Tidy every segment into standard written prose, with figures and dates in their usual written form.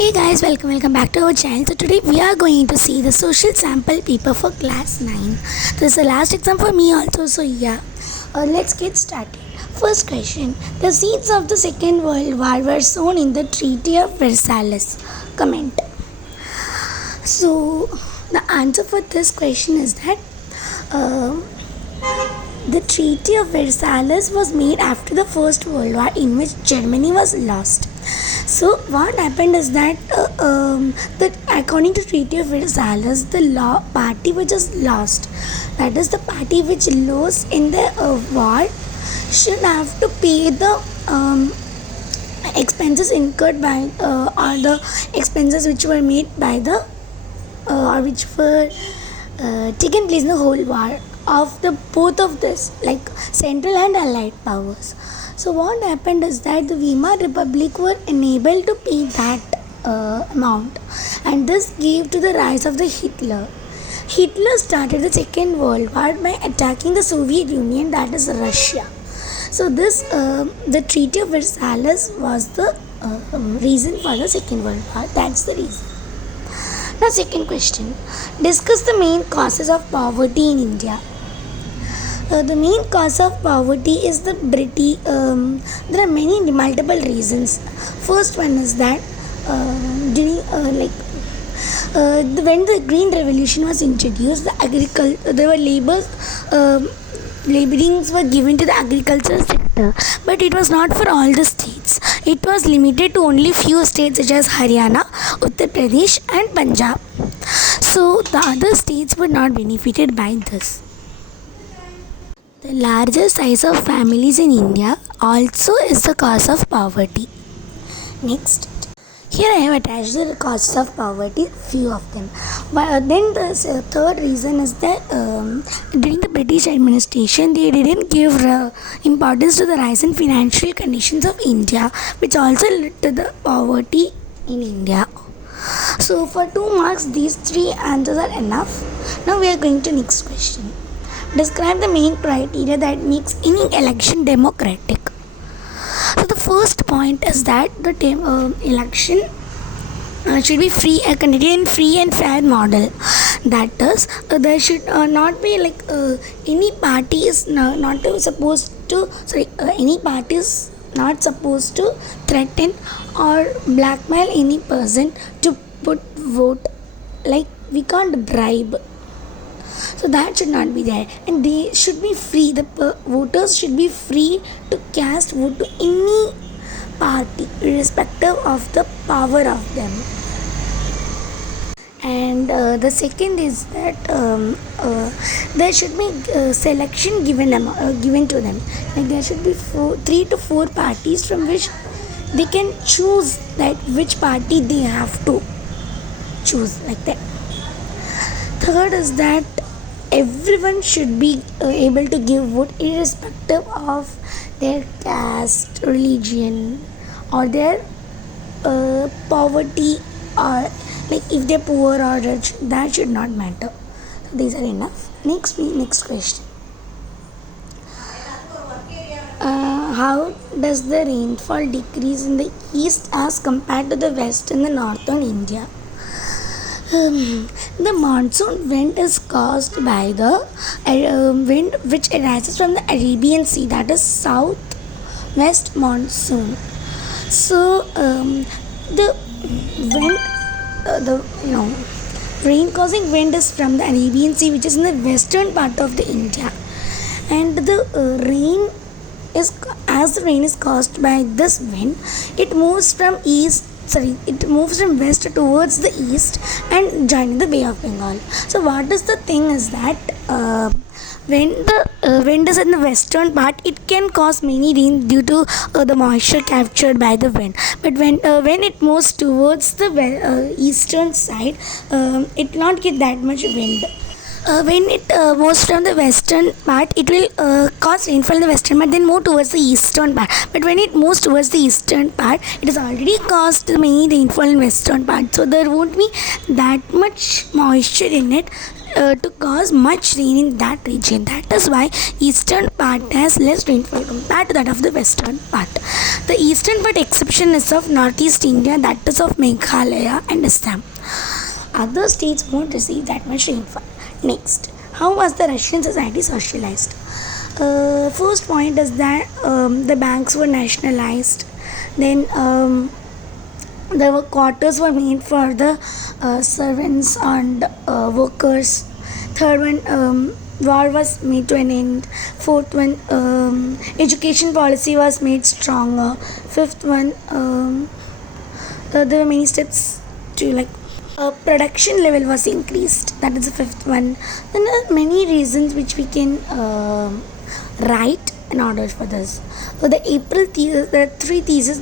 Hey guys, welcome back to our channel. So today we are going to see the social sample paper for class 9. This is the last exam for me also, so yeah. Let's get started. First question. The seeds of the Second World War were sown in the Treaty of Versailles. Comment. So the answer for this question is that the Treaty of Versailles was made after the First World War, in which Germany was lost. So what happened is that according to Treaty of Versailles, the party which is lost, that is the party which lost in the war, should have to pay the expenses incurred by or the expenses which were made by the or which were taken place in the whole war of the both of this, like Central and Allied powers. So what happened is that the Weimar Republic were unable to pay that amount, and this gave to the rise of the Hitler. Hitler started the Second World War by attacking the Soviet Union, that is Russia. So this the Treaty of Versailles was the reason for the Second World War. That's the reason. Now second question. Discuss the main causes of poverty in India. The main cause of poverty is the British. There are multiple reasons. First one is that when the Green Revolution was introduced, there were laborings were given to the agricultural sector, but it was not for all the states. It was limited to only few states such as Haryana, Uttar Pradesh, and Punjab. So the other states were not benefited by this. The larger size of families in India also is the cause of poverty. Next, here I have attached the causes of poverty, few of them. But then the third reason is that during the British administration, they didn't give importance to the rise in financial conditions of India, which also led to the poverty in India. So for 2 marks, these 3 answers are enough. Now we are going to next question. Describe the main criteria that makes any election democratic. So the first point is that the election should be conducted in free and fair model. That is, there should not be like any party is not supposed to threaten or blackmail any person to put vote. Like, we can't bribe. So that should not be there, and they should be free. The voters should be free to cast vote to any party, irrespective of the power of them. And the second is that there should be selection given to them. Like, there should be 3 to 4 parties from which they can choose that which party they have to choose, like that. Third is that everyone should be able to give vote irrespective of their caste, religion, or their poverty, or like if they're poor or rich, that should not matter. So these are enough. Next question. How does the rainfall decrease in the east as compared to the west and the northern India? The monsoon wind is caused by the wind which arises from the Arabian Sea, that is southwest monsoon. So the rain causing wind is from the Arabian Sea, which is in the western part of the India, and the rain is caused by this wind. It moves from west towards the east and joining the Bay of Bengal. So what is the thing is that when the wind is in the western part, it can cause many rain due to the moisture captured by the wind. But when it moves towards the eastern side, it will not get that much wind. When it moves from the western part, it will cause rainfall in the western part, then move towards the eastern part. But when it moves towards the eastern part, it has already caused many rainfall in western part, so there won't be that much moisture in it. to cause much rain in that region. That is why eastern part has less rainfall compared to that of the western part. The eastern part exception is of northeast India, that is of Meghalaya and Assam. Other states won't receive that much rainfall. Next, how was the Russian society socialized? First point is that the banks were nationalized. Then the quarters were made for the servants and workers. Third one, war was made to an end. Fourth one, education policy was made stronger. Fifth one, there were many steps to production level was increased. That is the fifth one. Then there are many reasons which we can write in order for this. So the April thesis, there are three theses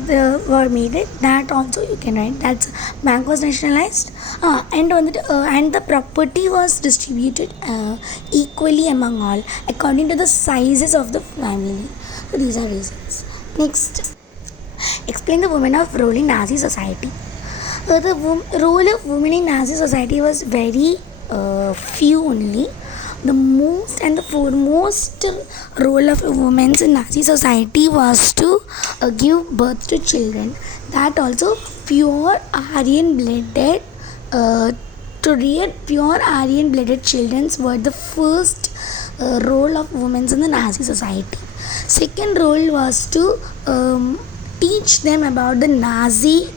were made. That also you can write. That's bank was nationalized, and the property was distributed equally among all according to the sizes of the family. So these are reasons. Next, explain the women of role in Nazi society. The role of women in Nazi society was very few only. The most and the foremost role of women in Nazi society was to give birth to children. That also pure Aryan blooded to rear pure Aryan blooded children were the first role of women in the Nazi society. Second role was to teach them about the Nazi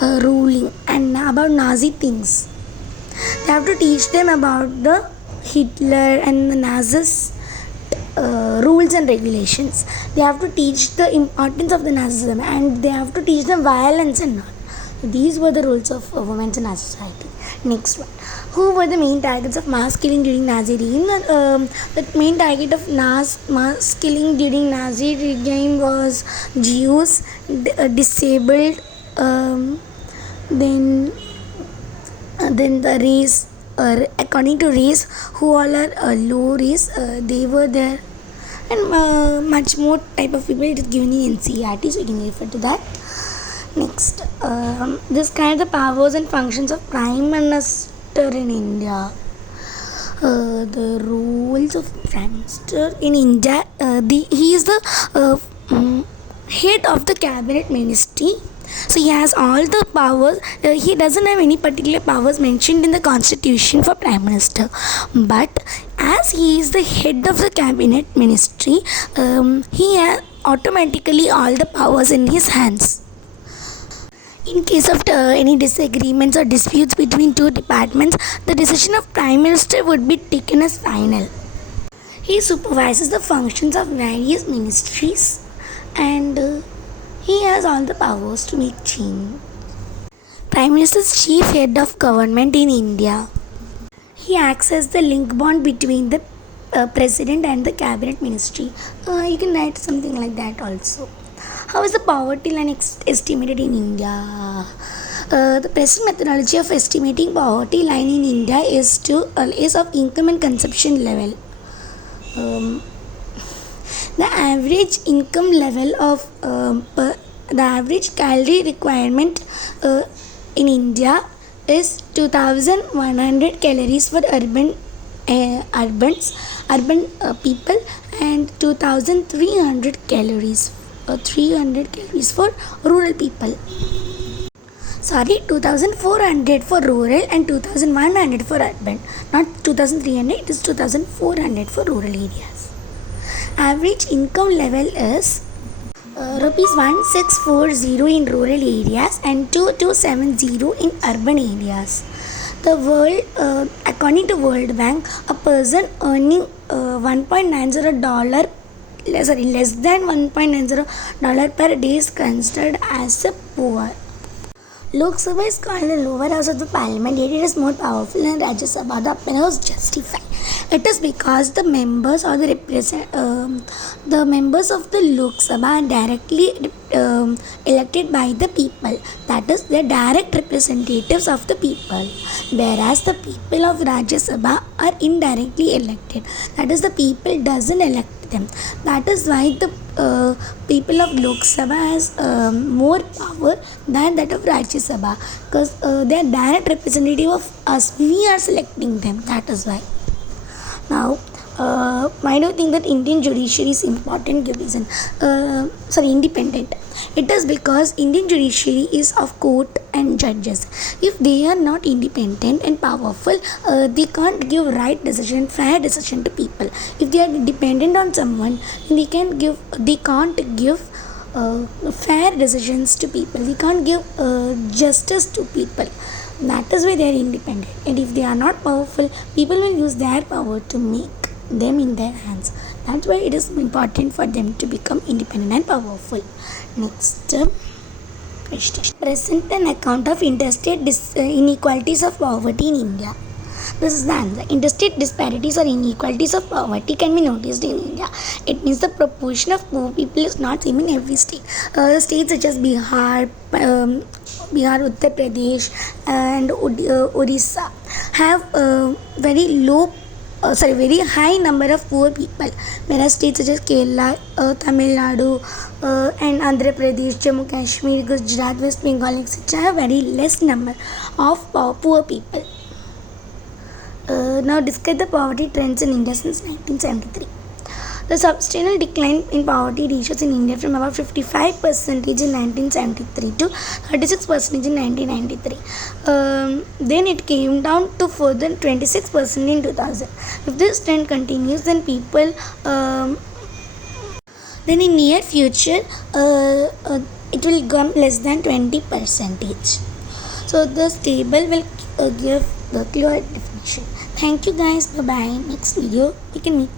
ruling and about Nazi things. They have to teach them about the Hitler and the Nazis rules and regulations. They have to teach the importance of the Nazism, and they have to teach them violence and all. These were the roles of women in Nazi society. Next one. Who were the main targets of mass killing during Nazi regime? The main target of mass killing during Nazi regime was Jews, disabled, then the race, according to race, who all are low race, they were there, and much more type of people. It is given in NCERT, so you can refer to that. Next, describe the powers and functions of Prime Minister in India. The roles of Prime Minister in India, he is the head of the cabinet ministry. So he has all the powers. He doesn't have any particular powers mentioned in the constitution for Prime Minister, but as he is the head of the cabinet ministry, he has automatically all the powers in his hands. In case of any disagreements or disputes between two departments, the decision of Prime Minister would be taken as final. He supervises the functions of various ministries, and he has all the powers to make change. Prime Minister is chief head of government in India. He acts as the link bond between the president and the cabinet ministry. You can write something like that also. How is the poverty line estimated in India? The present methodology of estimating poverty line in India is of income and consumption level. The average income level of the average calorie requirement in India is 2,100 calories for urban people, and 2,300 calories 300 calories for rural people. 2,400 for rural and 2,100 for urban. Not 2,300, it is 2,400 for rural areas. Average income level is rupees 1,640 in rural areas and 2,270 in urban areas. The world, according to World Bank, a person earning $1.90 less than $1.90 per day is considered as a poor. Lok Sabha is called the lower house of the parliament, yet it is more powerful than Rajya Sabha. The upper house justified. It is because the members or the members of the Lok Sabha are directly elected by the people. That is, they are direct representatives of the people. Whereas the people of Rajya Sabha are indirectly elected. That is, the people doesn't elect them. That is why the people of Lok Sabha has more power than that of Rajya Sabha, because they are direct representative of us. We are selecting them. That is why. Now, why do you think that Indian judiciary is important? Give reason. Independent. It is because Indian judiciary is of court and judges. If they are not independent and powerful, they can't give right decision, fair decision to people. If they are dependent on someone, they can't give fair decisions to people. They can't give justice to people. That is why they are independent. And if they are not powerful, people will use their power to make them in their hands. That's why it is important for them to become independent and powerful. Next question. Present an account of interstate inequalities of poverty in India. This is the answer. Interstate disparities or inequalities of poverty can be noticed in India. It means the proportion of poor people is not same in every state. States such as Bihar, Uttar Pradesh, and Odisha have very high number of poor people, whereas states such as Kerala, Tamil Nadu, and Andhra Pradesh, Jammu Kashmir, Gujarat, West Bengal, etc. have very less number of poor people. Now describe the poverty trends in India since 1973. The substantial decline in poverty ratios in India from about 55% in 1973 to 36% in 1993. Then it came down to further 26% in 2000. If this trend continues, then then in near future, it will become less than 20%. So this table will give the clear definition. Thank you guys. Bye bye. Next video we can meet.